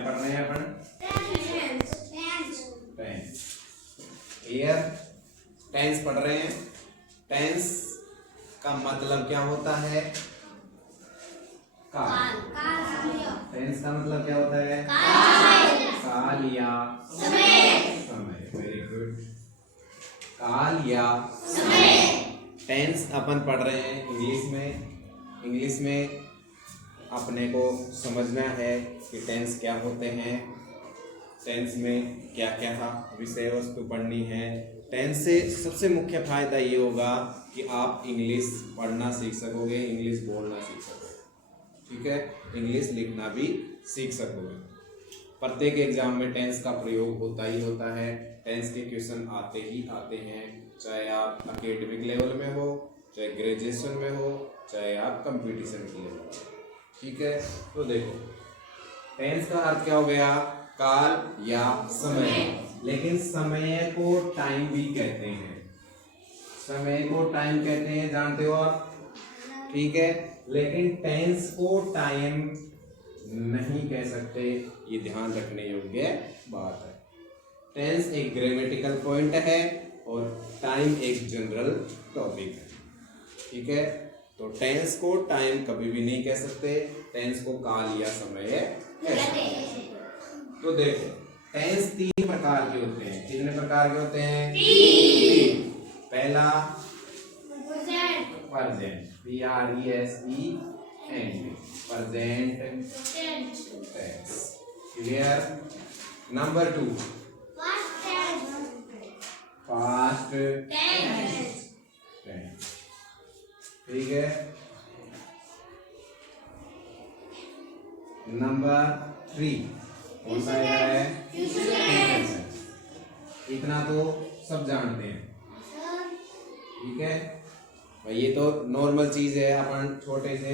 क्या पढ़ रहे हैं अपन? टेंस। क्लियर? टेंस पढ़ रहे हैं। टेंस का मतलब क्या होता है? काल। टेंस का मतलब क्या होता है? काल या समय। Very good. काल या समय। टेंस अपन पढ़ रहे हैं इंग्लिश में। इंग्लिश में अपने को समझना है कि टेंस क्या होते हैं, टेंस में क्या क्या विषय वस्तु पढ़नी है। टेंस से सबसे मुख्य फायदा ये होगा कि आप इंग्लिश पढ़ना सीख सकोगे, इंग्लिश बोलना सीख सकोगे, ठीक है, इंग्लिश लिखना भी सीख सकोगे। प्रत्येक एग्जाम में टेंस का प्रयोग होता ही होता है। टेंस के क्वेश्चन आते ही आते हैं, चाहे आप एकेडमिक लेवल में हो, चाहे ग्रेजुएशन में हो, चाहे आप कंपटीशन के लेवल में, ठीक है। तो देखो टेंस का अर्थ क्या हो गया? काल या समय। लेकिन समय को टाइम भी कहते हैं। समय को टाइम कहते हैं, जानते हो आप, ठीक है। लेकिन टेंस को टाइम नहीं कह सकते, ये ध्यान रखने योग्य बात है। टेंस एक ग्रामेटिकल पॉइंट है और टाइम एक जनरल टॉपिक है, ठीक है। तो टेंस को टाइम कभी भी नहीं कह सकते, टेंस को काल या समय कह सकते हैं। तो देखो टेंस 3 प्रकार के होते हैं। कितने प्रकार के होते हैं? 3। पहला present, PRESENT, present tense. Clear? Number 2 past tense, ठीक है। नंबर 3 कौन सा है? इतना तो सब जानते हैं, ठीक है भाई। ये तो नॉर्मल चीज है, अपन छोटे से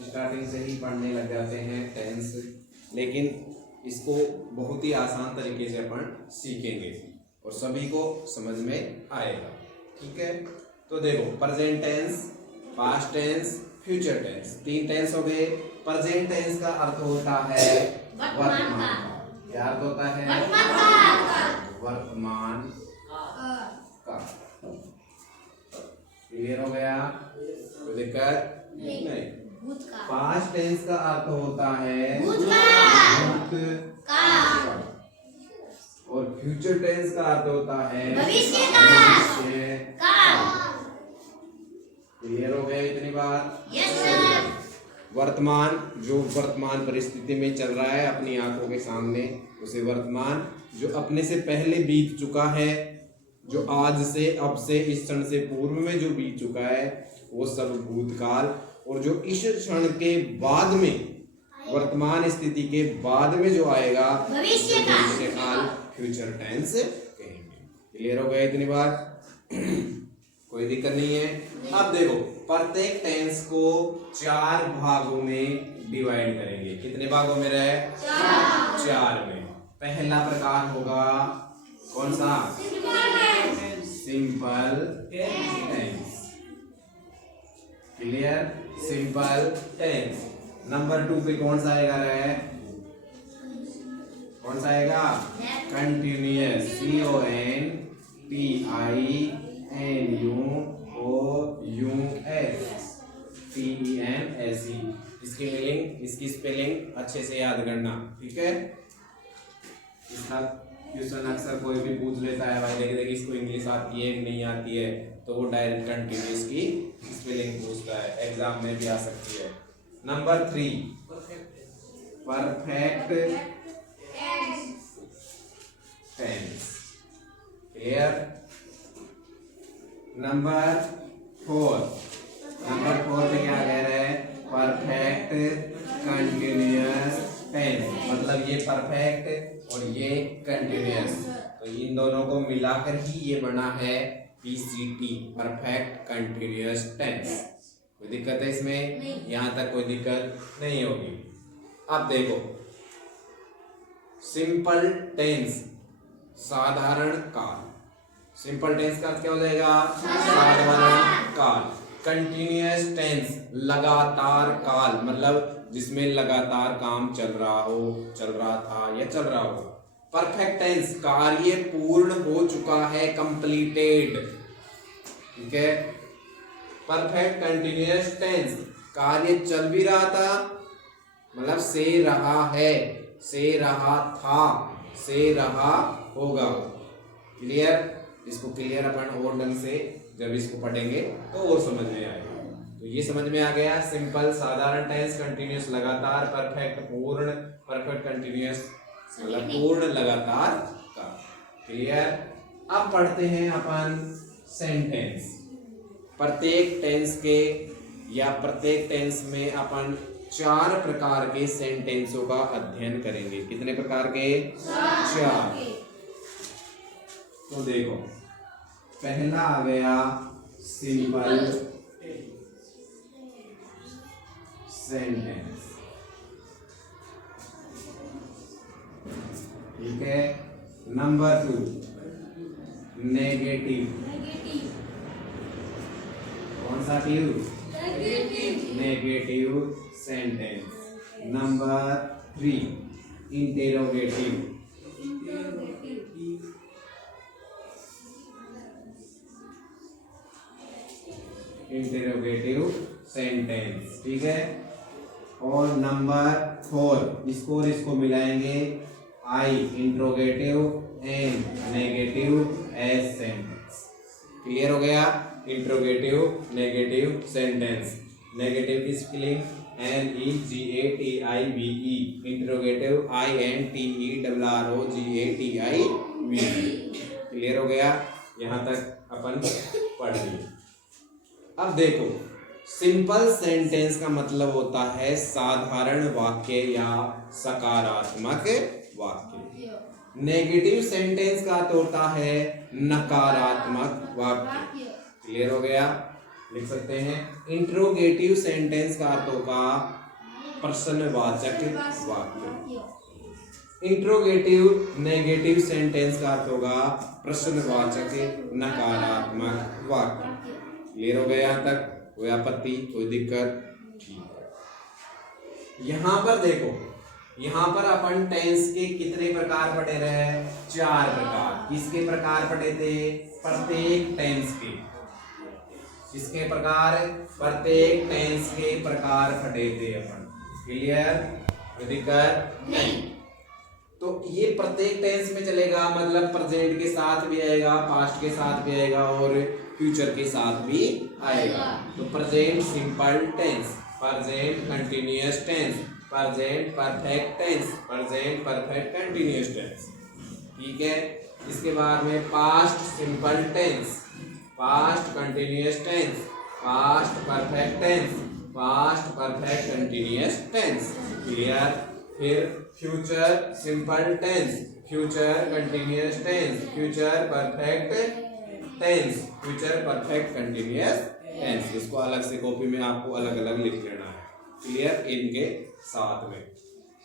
स्टार्टिंग से ही पढ़ने लग जाते हैं टेंस, लेकिन इसको बहुत ही आसान तरीके से अपन सीखेंगे और सभी को समझ में आएगा, ठीक है। तो देखो present tense, past tense, future tense, 3 tense हो गए। प्रेजेंट टेंस का अर्थ होता है वर्तमान काल। क्या अर्थ होता है? वर्तमान काल। क्लियर हो गया? कोई दिक्कत नहीं। पास्ट टेंस का अर्थ होता है भूतकाल और फ्यूचर टेंस का अर्थ होता है भविष्यकाल। क्लियर हो गया इतनी बात? Yes sir. वर्तमान, जो वर्तमान परिस्थिति में चल रहा है अपनी आंखों के सामने, उसे वर्तमान। जो अपने से पहले बीत चुका है, जो आज से, अब से, इस क्षण से पूर्व में जो बीत चुका है, वो सब भूतकाल। और जो इस क्षण के बाद में, वर्तमान स्थिति के बाद में जो आएगा, भविष्यकाल, फ्यूचर टेंस कहेंगे। क्लियर हो गया इतनी बात? कोई दिक्कत नहीं है। अब देखो प्रत्येक टेंस को 4 भागों में डिवाइड करेंगे। कितने भागों में रहे? 4 में। पहला प्रकार होगा कौन सा? Simple tense. Clear? Simple tense. Number 2 पे कौन सा आएगा रे? कौन सा आएगा? Continuous, CONTINUOUS। इसकी स्पेलिंग अच्छे से याद करना, ठीक है। इसका क्वेश्चन अक्सर कोई भी पूछ लेता है, भाई देख देख इसको इंग्लिश आती है नहीं आती है, तो वो डायरेक्ट कंटिन्यूअस की स्पेलिंग पूछता है, एग्जाम में भी आ सकती है। Number 3 perfect tense. Clear? Number 4 पे क्या कह रहे हैं? Perfect continuous tense. मतलब ये परफेक्ट और ये कंटिन्यूअस, तो इन दोनों को मिलाकर ही ये बना है PCT, परफेक्ट कंटिन्यूअस टेंस। कोई दिक्कत है इसमें? यहाँ तक कोई दिक्कत नहीं होगी। अब देखो सिंपल टेंस, साधारण काल। सिंपल टेंस का क्या हो जाएगा? साधारण काल। कंटिन्यूअस टेंस, लगातार काल, मतलब जिसमें लगातार काम चल रहा हो, चल रहा था या चल रहा हो। परफेक्ट टेंस कार्य पूर्ण हो चुका है, कंप्लीटेड। ठीक है। परफेक्ट कंटिन्यूअस टेंस कार्य चल भी रहा था, मतलब से रहा है, से रहा था, से रहा होगा। क्लियर? इसको क्लियर अपन और ढंग से जब इसको पढ़ेंगे तो और समझ में आएगा। तो ये समझ में आ गया। सिंपल साधारण टेंस, कंटिन्यूअस लगातार, परफेक्ट पूर्ण, परफेक्ट कंटिन्यूअस मतलब पूर्ण लगातार का। क्लियर? अब पढ़ते हैं अपन सेंटेंस। प्रत्येक टेंस के या प्रत्येक टेंस में अपन 4 प्रकार के सेंटेंसों का अध्ययन करेंगे। कितने प्रकार के? 4। तो देखो, पहला आ गया सिंपल सेंटेंस। ठीक है। Number 2 negative. कौन सा ट्यू? Negative sentence. Number 3 interrogative. Interrogative sentence. ठीक है। और नंबर 4 इसको और इसको मिलाएंगे, I interrogative and negative as sentence. Clear हो गया? Interrogative negative sentence. नेगेटिव की spelling NEGATIVE, interrogative INTERROGATIVE। Clear हो गया? यहाँ तक अपन पढ़ लिए। अब देखो, सिंपल सेंटेंस का मतलब होता है साधारण वाक्य या सकारात्मक वाक्य। नेगेटिव सेंटेंस का अर्थ होता है नकारात्मक वाक्य। क्लियर हो गया? लिख सकते हैं। इंट्रोगेटिव सेंटेंस का अर्थ होगा प्रश्नवाचक वाक्य। इंट्रोगेटिव नेगेटिव सेंटेंस का अर्थ होगा प्रश्नवाचक नकारात्मक वाक्य। क्लियर हो गया? यहाँ तक कोई आपत्ति, कोई दिक्कत? ठीक है। यहाँ पर देखो, यहाँ पर अपन टेंस के कितने प्रकार पढ़े रहे? 4 प्रकार। किसके प्रकार पढ़े थे? प्रत्येक टेंस के। किसके प्रकार? प्रत्येक टेंस के प्रकार पढ़े थे अपन। क्लियर? कोई दिक्कत नहीं। तो ये प्रत्येक टेंस में चलेगा, मतलब प्रेजेंट के साथ भी आएगा, पास्ट के साथ भी आएगा और फ्यूचर के साथ भी आएगा। तो present simple tense, present continuous tense, present perfect tense, present perfect continuous tense. ठीक है। इसके बाद में past simple tense, past continuous tense, past perfect tense, past perfect continuous tense. Clear? फिर future simple tense, future continuous tense, future perfect tense, future perfect continuous tense. इसको अलग से copy में आपको अलग अलग लिख लेना है। क्लियर? इनके साथ में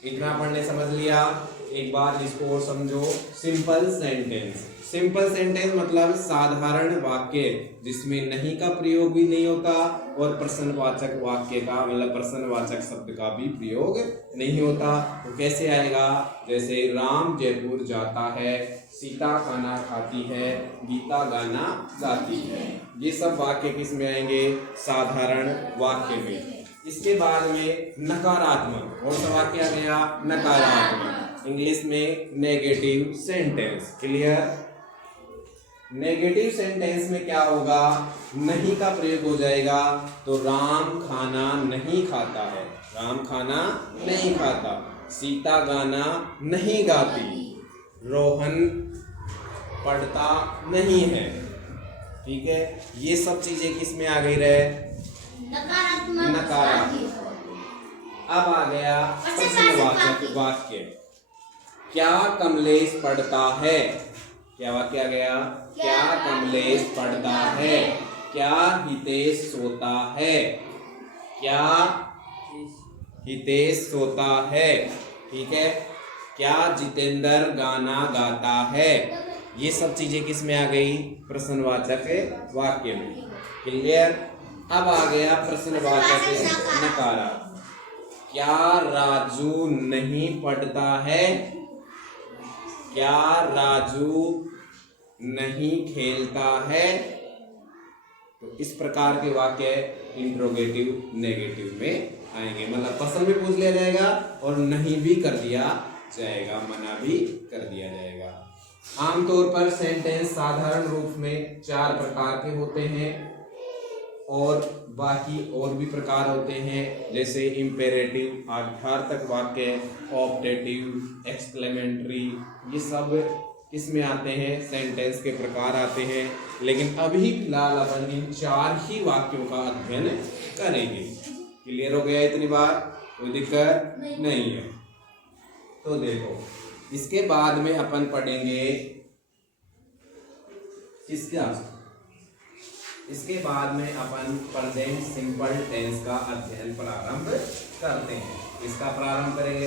इतना पढ़ने समझ लिया। एक बार इसको और समझो। Simple sentence. सिंपल सेंटेंस मतलब साधारण वाक्य जिसमें नहीं का प्रयोग भी नहीं होता और प्रश्नवाचक वाक्य का मतलब प्रश्नवाचक शब्द का भी प्रयोग नहीं होता। तो कैसे आएगा? जैसे राम जयपुर जाता है, सीता खाना खाती है, गीता गाना गाती है। ये सब वाक्य किस में आएंगे? साधारण वाक्य में। इसके बाद में नकारात्मक, कौन सा वाक्य आ गया? नकारात्मक। इंग्लिश में negative sentence. Clear? Negative sentence में क्या होगा? नहीं का प्रयोग हो जाएगा। तो राम खाना नहीं खाता है, राम खाना नहीं खाता। सीता गाना नहीं गाती, रोहन पढ़ता नहीं है। ठीक है। ये सब चीजें किस में आ गई रहे? नकारात्मक। अब आ गया प्रश्नवाचक वाक्य। क्या कमलेश पढ़ता है? क्या वाक्य आ गया? क्या कमलेश पढ़ता है? क्या हितेश सोता है? क्या हितेश सोता है? ठीक है। क्या जितेंद्र गाना गाता है? ये सब चीजें किस में आ गई? प्रश्नवाचक वाक्य में। क्लियर? अब आ गया प्रश्नवाचक नकारात्मक। क्या राजू नहीं पढ़ता है? क्या राजू नहीं खेलता है? तो इस प्रकार के वाक्य इंट्रोगेटिव नेगेटिव में आएंगे। मतलब प्रश्न भी पूछ लिया जाएगा और नहीं भी कर दिया जाएगा, मना भी कर दिया जाएगा। आमतौर पर सेंटेंस साधारण रूप में 4 प्रकार के होते हैं और बाकी और भी प्रकार होते हैं, जैसे इंपेरेटिव अर्थार्थक वाक्य, ऑप्टेटिव, एक्सक्लेमेटरी, ये सब किसमें आते हैं? सेंटेंस के प्रकार आते हैं। लेकिन अभी फिलहाल अपन इन 4 ही वाक्यों का अध्ययन करेंगे। क्लियर हो गया इतनी बार? कोई दिक्कत नहीं है। तो देखो, इसके बाद में अपन पढ़ेंगे इसके बाद में अपन प्रेजेंट सिंपल टेंस का अध्ययन प्रारंभ करते हैं। इसका प्रारंभ करेंगे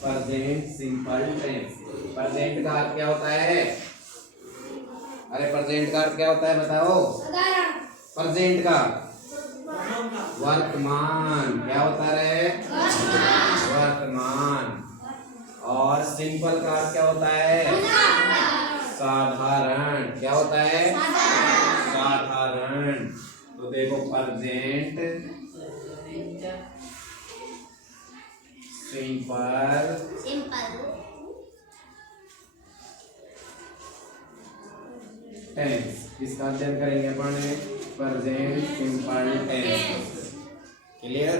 प्रेजेंट सिंपल टेंस। प्रेजेंट का अर्थ क्या होता है? अरे प्रेजेंट का अर्थ क्या होता है बताओ? प्रेजेंट का वर्तमान। क्या होता है? वर्तमान। और सिंपल का अर्थ क्या होता है? साधारण। क्या होता है? साधारण। तो देखो, प्रेजेंट सिंपल टेंस, इसका अध्ययन करेंगे अपन प्रेजेंट सिंपल टेंस। क्लियर?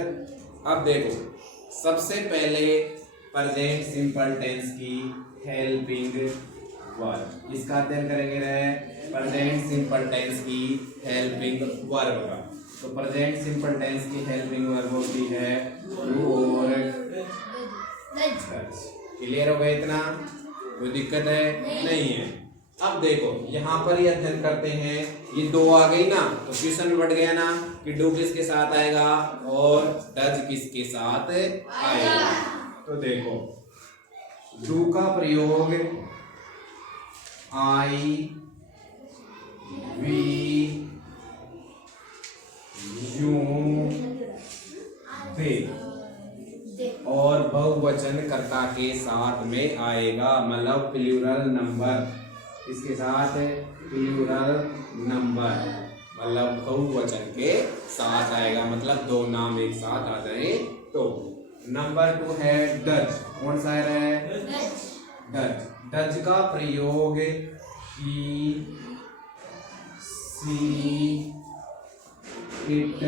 अब देखो, सबसे पहले प्रेजेंट सिंपल टेंस की हेल्पिंग वर्ब, इसका अध्ययन करेंगे प्रेजेंट सिंपल टेंस की हेल्पिंग वर्ब का। तो प्रेजेंट सिंपल टेंस की हेल्पिंग वर्ब होती है डू और डज। क्लियर हो गया इतना? कोई दिक्कत है? नहीं है। अब देखो, यहाँ पर ही अध्ययन करते हैं। ये 2 आ गई ना, तो क्वेश्चन में बढ़ गया ना कि डू किसके साथ आएगा और डज किसके साथ आएगा। तो देखो, डू का प्रयोग आई, वी, यू, दे और बहुवचन कर्ता के साथ में आएगा। मतलब प्लूरल नंबर, इसके साथ प्लूरल नंबर, मतलब बहुवचन के साथ आएगा। मतलब 2 नाम एक साथ आ जाए तो। नंबर 2 है डज। कौन सा है? डज। डज का प्रयोग ही, सी, इट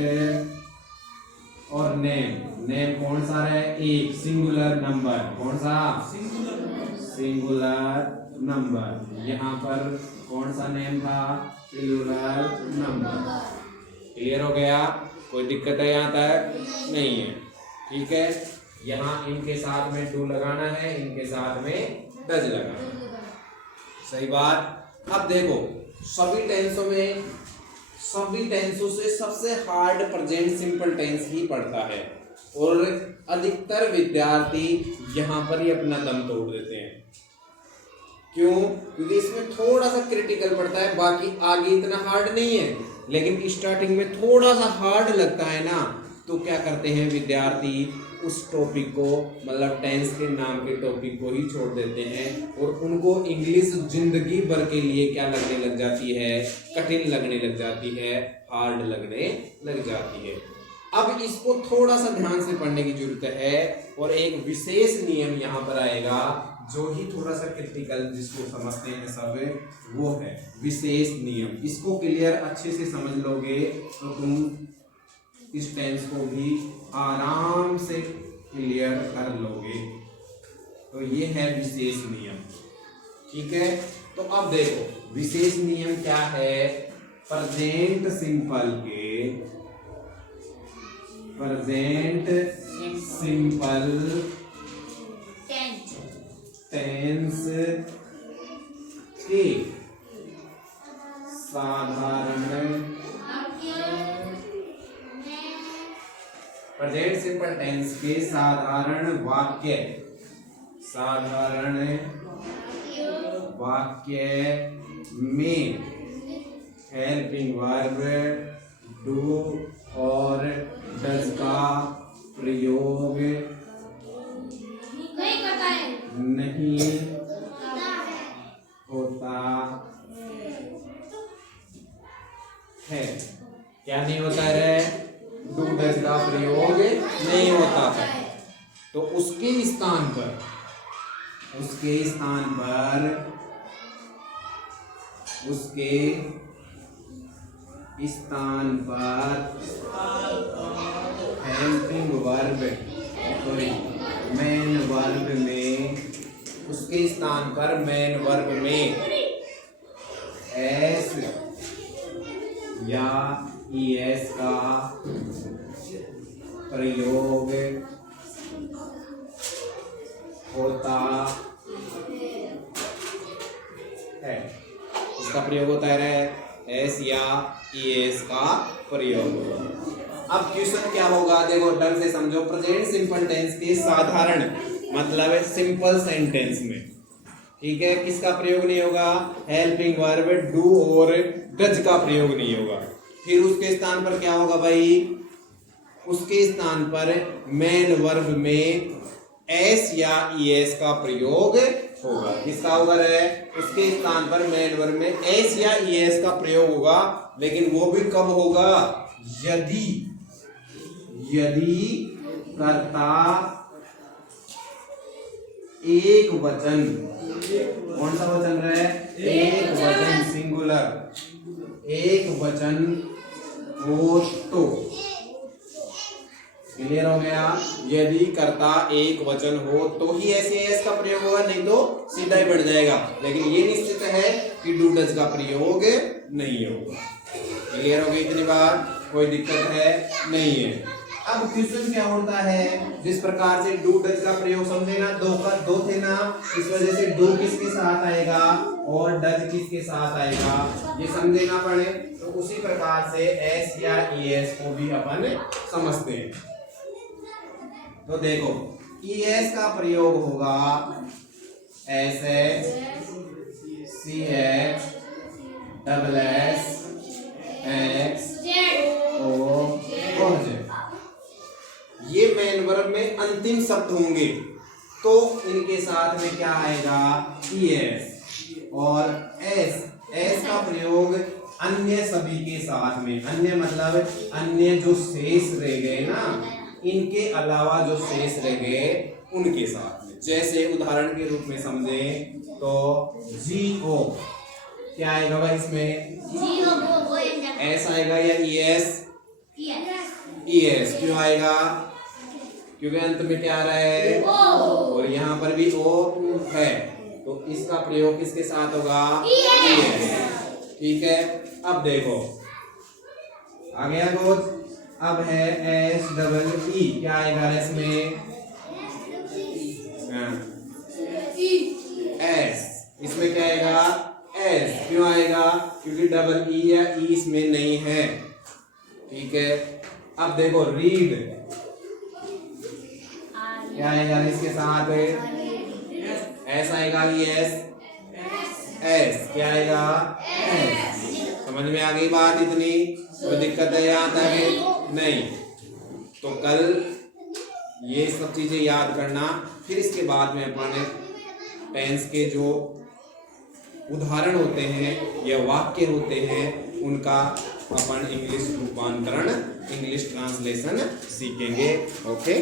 और नेम। नेम कौन सा है? एक सिंगुलर नंबर। कौन सा? Singular number. यहाँ पर कौन सा नेम था? Plural number. क्लियर हो गया? कोई दिक्कत है यहाँ तक? नहीं है। ठीक है, यहाँ इनके साथ में डू लगाना है, इनके साथ में डज लगाना है। सही बात। अब देखो, सभी टेंसों से सबसे हार्ड प्रेजेंट सिंपल टेंस ही पड़ता है और अधिकतर विद्यार्थी यहाँ पर ही अपना दम तोड़ देते हैं। क्यों? क्योंकि इसमें थोड़ा सा क्रिटिकल पड़ता है, बाकी आगे इतना हार्ड नहीं है, लेकिन स्टार्टिंग में थोड़ा सा हार्ड लगता है ना, तो क्या करते हैं विद्यार्थी उस टॉपिक को, मतलब टेंस के नाम के टॉपिक को ही छोड़ देते हैं और उनको इंग्लिश जिंदगी भर के लिए क्या लगने लग जाती है? कठिन लगने लग जाती है, हार्ड लगने लग जाती है। अब इसको थोड़ा सा ध्यान से पढ़ने की जरूरत है और एक विशेष नियम यहाँ पर आएगा जो ही थोड़ा सा क्रिटिकल, जिसको समझते हैं सब, वो है विशेष नियम। इसको क्लियर अच्छे से समझ लोगे तो तुम इस टेंस को भी आराम से क्लियर कर लोगे। तो ये है विशेष नियम। ठीक है, तो अब देखो विशेष नियम क्या है? प्रेजेंट सिंपल के, प्रेजेंट सिंपल टेंस के साधारण, प्रेजेंट सिंपल टेंस के साधारण वाक्य में हेल्पिंग वर्ब डू और डज का प्रयोग नहीं होता है। क्या नहीं होता है? डू डज का प्रयोग नहीं होता है। तो उसके स्थान पर helping verb sorry main verb में उसके स्थान पर मेन वर्ब में एस या ईएस का प्रयोग होता है। इसका प्रयोग होता है एस या ईएस का प्रयोग। अब क्वेश्चन क्या होगा देखो ढंग से समझो। प्रेजेंट सिंपल टेंस के साधारण मतलब है सिंपल सेंटेंस में, ठीक है, किसका प्रयोग नहीं होगा? हेल्पिंग वर्ब डू और डज का प्रयोग नहीं होगा। फिर उसके स्थान पर क्या होगा भाई? उसके स्थान पर मेन वर्ब में एस या ईएस का प्रयोग होगा। किसका होगा रे? उसके स्थान पर मेन वर्ब में एस या ईएस का प्रयोग होगा, लेकिन वो भी कब होगा? यदि कर्ता एक वचन, कौन सा वचन रहे? एक वचन सिंगुलर, एक वचन हो तो। क्लियर हो गया? यदि कर्ता एक वचन हो तो ही एस का प्रयोग होगा, नहीं तो सीधा ही बढ़ जाएगा। लेकिन ये निश्चित है कि डू डज का प्रयोग नहीं होगा। क्लियर हो गई? इतनी बार कोई दिक्कत है नहीं है। अब क्वेश्चन क्या होता है? जिस प्रकार से डू डज का प्रयोग समझे ना, दो थे ना, इस वजह से डू किसके साथ आएगा और डज किसके साथ आएगा ये समझे ना पड़े। तो उसी प्रकार से एस या ईएस को भी अपन समझते हैं। तो देखो ईएस का प्रयोग होगा S H C H double S X O Z. ये मेन वर्ब में अंतिम शब्द होंगे तो इनके साथ में क्या आएगा? ईएस। और एस का प्रयोग अन्य सभी के साथ में, अन्य मतलब अन्य जो शेष रह गए ना, इनके अलावा जो शेष रह गए उनके साथ में। जैसे उदाहरण के रूप में समझे तो जीओ क्या आएगा भाई इसमें? एस आएगा या ईएस? ईएस क्यों आएगा? क्योंकि अंत में क्या आ रहा है? और यहाँ पर भी ओ है, तो इसका प्रयोग किसके साथ होगा? ईएस। ठीक है, अब देखो आ गया कुछ। अब है एस डबल ई, क्या आएगा इसमें? एस। इसमें क्या आएगा? एस। क्यों आएगा? क्योंकि डबल ई या ई इसमें नहीं है। ठीक है, अब देखो रीड क्या आएगा इसके साथ? एस आएगा कि एस? एस क्या आएगा? एस। समझ में आ गई बात? इतनी कोई दिक्कत है यहाँ तक? नहीं। तो कल ये सब चीजें याद करना, फिर इसके बाद में अपन टेंस के जो उदाहरण होते हैं या वाक्य होते हैं उनका अपन इंग्लिश रूपांतरण, इंग्लिश ट्रांसलेशन सीखेंगे। ओके।